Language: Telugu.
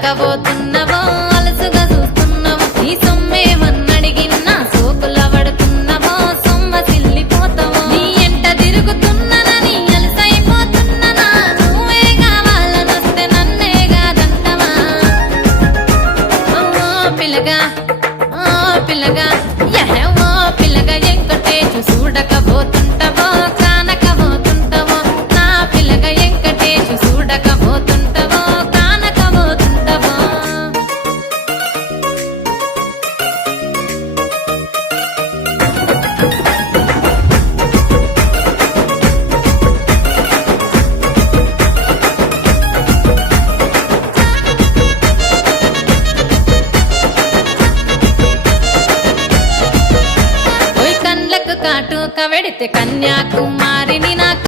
చూడకబోతున్నవో అలసుగా చూస్తున్నావో నీ సొమ్మేమన్నడిగిన్నా సోకుల పడుతున్నవో సొమ్మ సిల్లిపోతావో నీ ఎంట తిరుగుతున్ననని అలసైపోతున్ననా నువ్వే కావాలనొస్తే నన్నే కాదంటవా పిల్లగా పిల్లగా యహో పిల్లగా ఎంకటేశు చూడకబోతుంటవో కానకబోతుంటవో నా పిల్లగా ఎంకటేశు చూడకబోతుంటవో కానకబోతుంటవో ఓయ్ కండ్లకు కాటుక వెడితే కన్యాకుమారిని